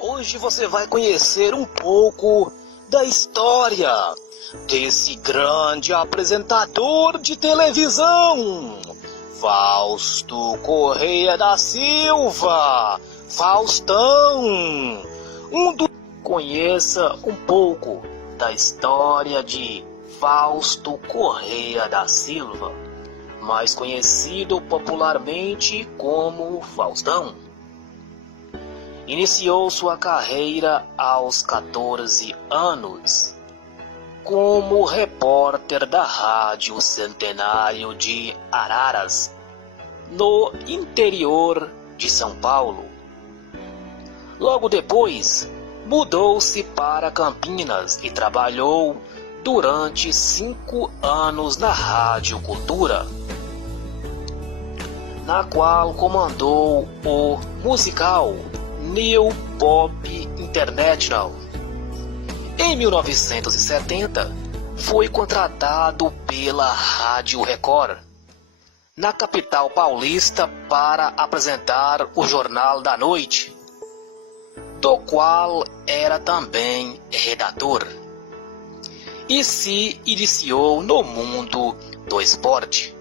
Hoje você vai conhecer um pouco da história desse grande apresentador de televisão, Fausto Correia da Silva, Faustão. Conheça um pouco da história de Fausto Correia da Silva, mais conhecido popularmente como Faustão. Iniciou sua carreira aos 14 anos como repórter da Rádio Centenário de Araras, no interior de São Paulo. Logo depois, mudou-se para Campinas e trabalhou durante 5 anos na Rádio Cultura, na qual comandou o musical New Pop International. Em 1970, foi contratado pela Rádio Record, na capital paulista, para apresentar o Jornal da Noite, do qual era também redator, e se iniciou no mundo do esporte,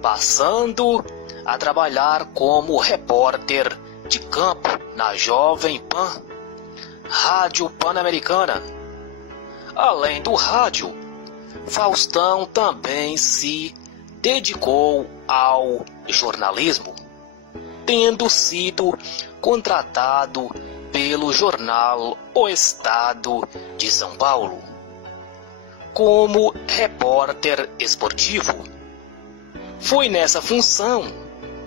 passando a trabalhar como repórter de campo na Jovem Pan, Rádio Pan-Americana. Além do rádio, Faustão também se dedicou ao jornalismo, tendo sido contratado pelo jornal O Estado de São Paulo como repórter esportivo. Foi nessa função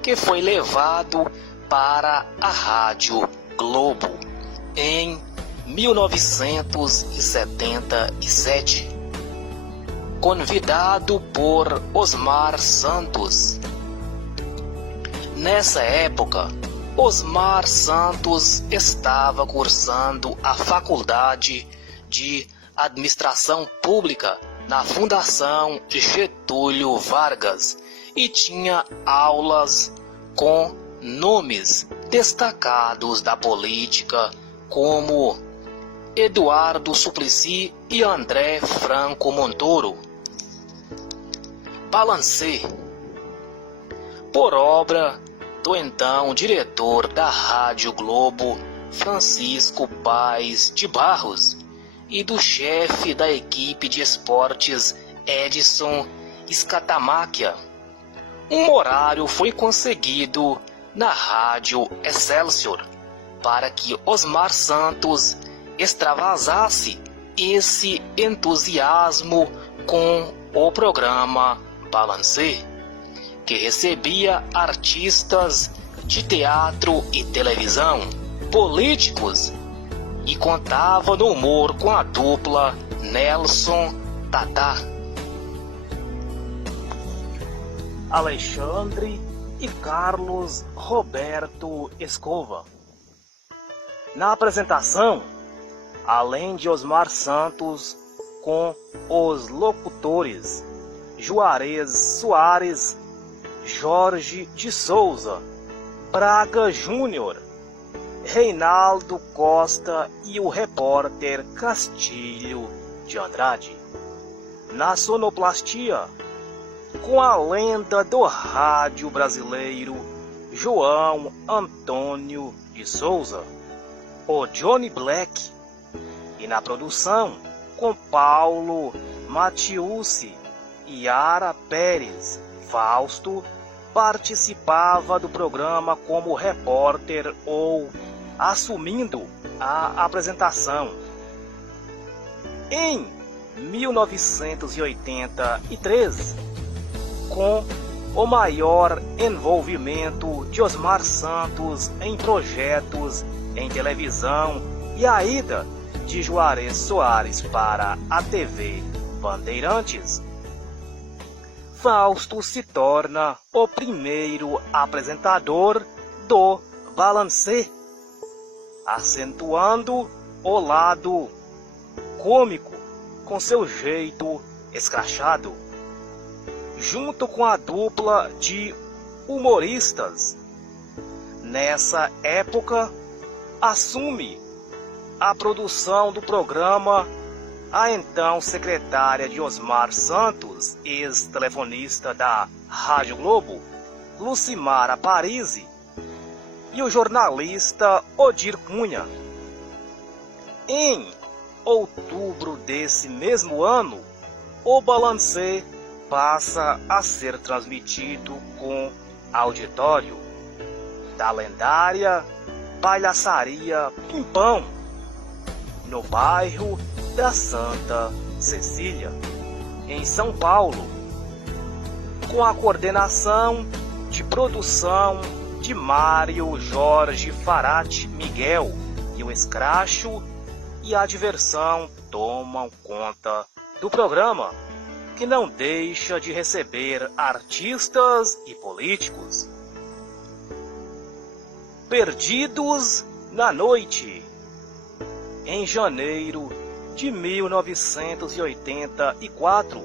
que foi levado para a Rádio Globo em 1977, convidado por Osmar Santos. Nessa época, Osmar Santos estava cursando a Faculdade de Administração Pública na Fundação Getúlio Vargas e tinha aulas com nomes destacados da política como Eduardo Suplicy e André Franco Montoro. Balancê, por obra do então diretor da Rádio Globo, Francisco Paes de Barros, e do chefe da equipe de esportes, Edson Scatamáquia. Um horário foi conseguido na Rádio Excelsior para que Osmar Santos extravasasse esse entusiasmo com o programa Balancê, que recebia artistas de teatro e televisão, políticos, e contava no humor com a dupla Nelson Tatá, Alexandre e Carlos Roberto Escova. Na apresentação, além de Osmar Santos, com os locutores Juarez Soares, Jorge de Souza, Braga Júnior, Reinaldo Costa e o repórter Castilho de Andrade. Na sonoplastia, com a lenda do rádio brasileiro, João Antônio de Souza, o Johnny Black. E na produção, com Paulo Matiusi e Yara Pérez. Fausto participava do programa como repórter ou assumindo a apresentação. Em 1983, com o maior envolvimento de Osmar Santos em projetos em televisão e a ida de Juarez Soares para a TV Bandeirantes, Fausto se torna o primeiro apresentador do Balancê, acentuando o lado cômico com seu jeito escrachado, junto com a dupla de humoristas. Nessa época, assume a produção do programa a então secretária de Osmar Santos, ex-telefonista da Rádio Globo, Lucimara Parisi, e o jornalista Odir Cunha. Em outubro desse mesmo ano, o Balancê passa a ser transmitido com auditório da lendária Palhaçaria Pimpão, no bairro da Santa Cecília, em São Paulo, com a coordenação de produção de Mário Jorge Farati Miguel, e o escracho e a diversão tomam conta do programa, que não deixa de receber artistas e políticos. Perdidos na Noite. Em janeiro de 1984,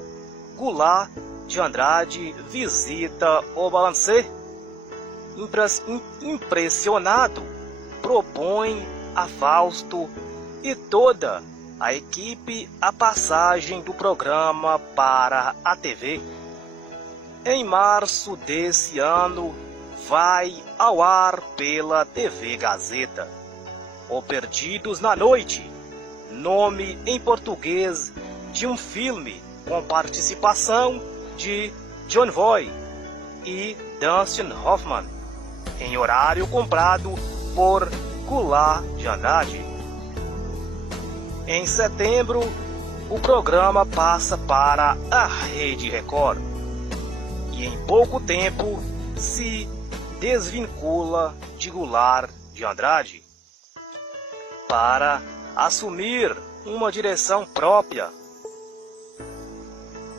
Goulart de Andrade visita o Balancê. Impressionado, propõe a Fausto e toda a equipe a passagem do programa para a TV. Em março desse ano, vai ao ar pela TV Gazeta O Perdidos na Noite, nome em português de um filme com participação de Jon Voight e Dustin Hoffman, em horário comprado por Goulart de Andrade. Em setembro, o programa passa para a Rede Record e em pouco tempo se desvincula de Goulart de Andrade para assumir uma direção própria.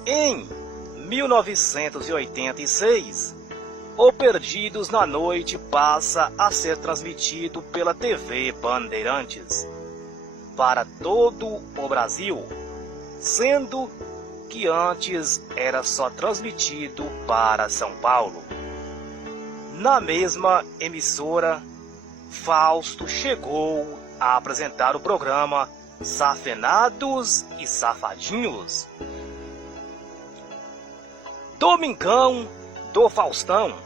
Em 1986, O Perdidos na Noite passa a ser transmitido pela TV Bandeirantes para todo o Brasil, sendo que antes era só transmitido para São Paulo. Na mesma emissora, Fausto chegou a apresentar o programa Safenados e Safadinhos. Domingão do Faustão.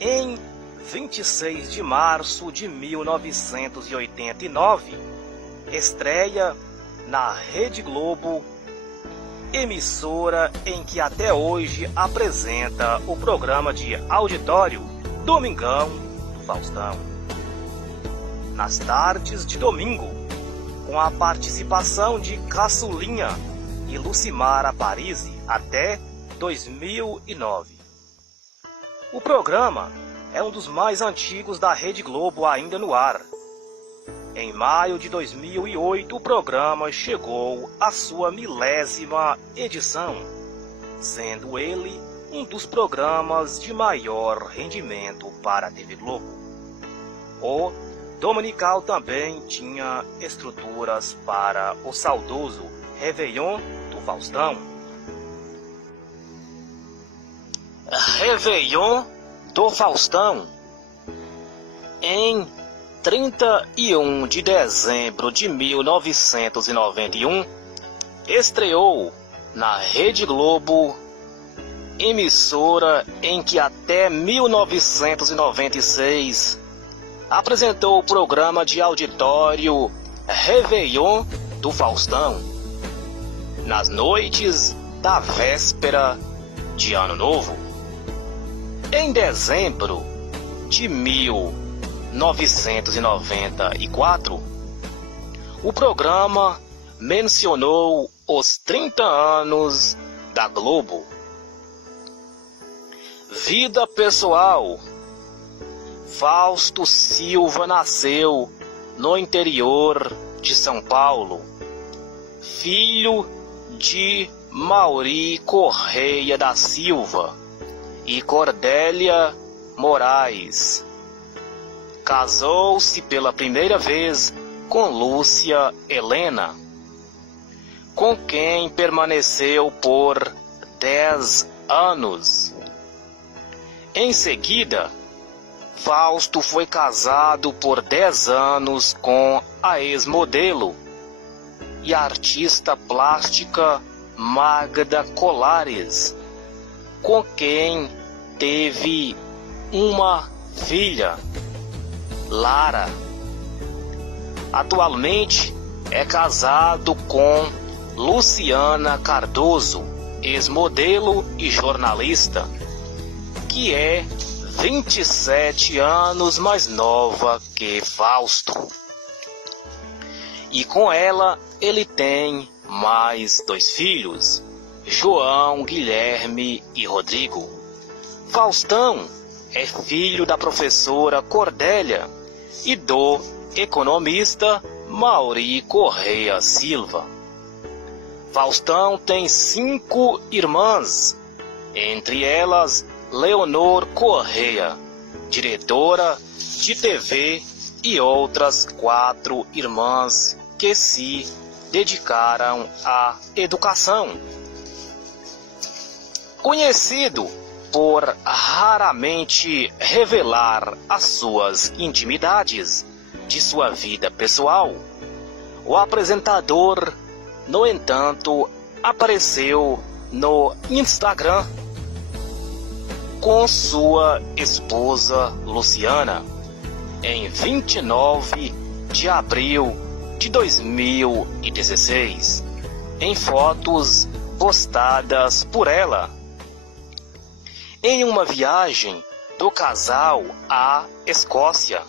Em 26 de março de 1989, estreia na Rede Globo, emissora em que até hoje apresenta o programa de auditório Domingão do Faustão, nas tardes de domingo, com a participação de Caçulinha e Lucimara Parisi até 2009. O programa é um dos mais antigos da Rede Globo ainda no ar. Em maio de 2008, o programa chegou à sua 1000ª edição, sendo ele um dos programas de maior rendimento para a TV Globo. O dominical também tinha estruturas para o saudoso Réveillon do Faustão. Réveillon do Faustão. Em 31 de dezembro de 1991, estreou na Rede Globo, emissora em que até 1996 apresentou o programa de auditório Réveillon do Faustão, nas noites da véspera de Ano Novo. Em dezembro de 1994, o programa mencionou os 30 anos da Globo. Vida pessoal. Fausto Silva nasceu no interior de São Paulo, filho de Mauri Correia da Silva e Cordélia Moraes. Casou-se pela primeira vez com Lúcia Helena, com quem permaneceu por 10 anos. Em seguida, Fausto foi casado por 10 anos com a ex-modelo e artista plástica Magda Colares, com quem teve uma filha, Lara. Atualmente é casado com Luciana Cardoso, ex-modelo e jornalista, que é 27 anos mais nova que Fausto. E com ela ele tem mais 2 filhos, João, Guilherme e Rodrigo. Faustão é filho da professora Cordélia e do economista Mauri Correia Silva. Faustão tem 5 irmãs, entre elas Leonor Correia, diretora de TV, e outras 4 irmãs que se dedicaram à educação. Conhecido por raramente revelar as suas intimidades de sua vida pessoal, o apresentador, no entanto, apareceu no Instagram com sua esposa Luciana em 29 de abril de 2016, em fotos postadas por ela em uma viagem do casal à Escócia.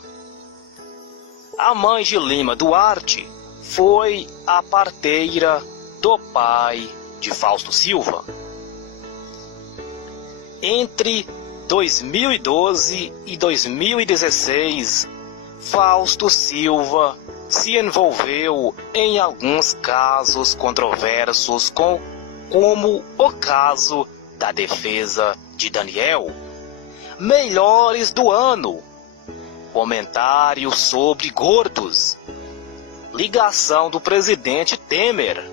A mãe de Lima Duarte foi a parteira do pai de Fausto Silva. Entre 2012 e 2016, Fausto Silva se envolveu em alguns casos controversos, como o caso da defesa de Daniel, melhores do ano, comentários sobre gordos, ligação do presidente Temer,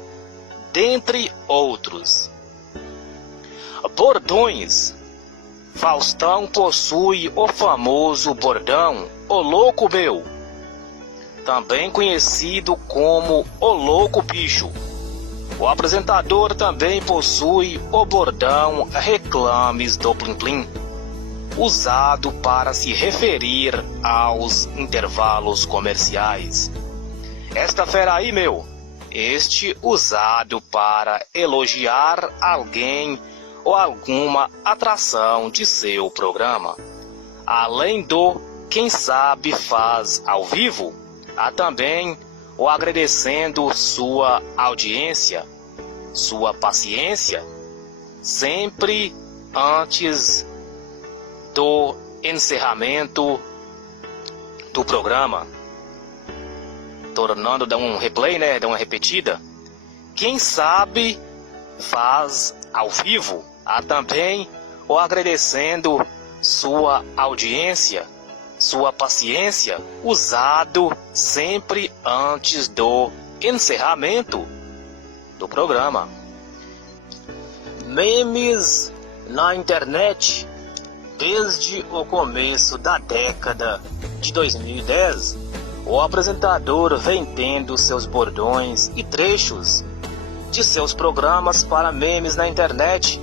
dentre outros. Bordões. Faustão possui o famoso bordão "Ô louco meu", também conhecido como "Ô louco bicho". O apresentador também possui o bordão "Reclames do Plim Plim", usado para se referir aos intervalos comerciais. Esta fera aí, meu, este usado para elogiar alguém ou alguma atração de seu programa. Além do "quem sabe faz ao vivo", há também o agradecendo sua audiência, sua paciência, sempre antes do encerramento do programa, tornando, dá um replay, né, dá uma repetida. Quem sabe faz ao vivo. Há também o agradecendo sua audiência, sua paciência, usado sempre antes do encerramento do programa. Memes na internet. Desde o começo da década de 2010, o apresentador vem tendo seus bordões e trechos de seus programas para memes na internet.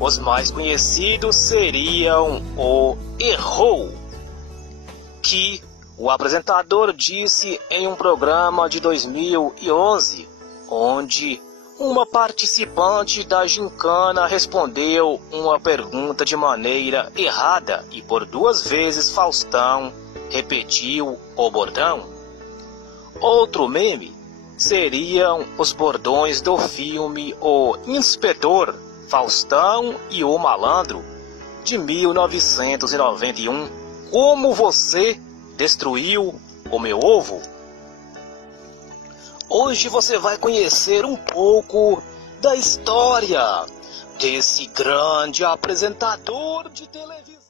Os mais conhecidos seriam o "errou", que o apresentador disse em um programa de 2011, onde uma participante da gincana respondeu uma pergunta de maneira errada e por 2 vezes Faustão repetiu o bordão. Outro meme seriam os bordões do filme O Inspetor, Faustão e o Malandro, de 1991. Como você destruiu o meu ovo? Hoje você vai conhecer um pouco da história desse grande apresentador de televisão.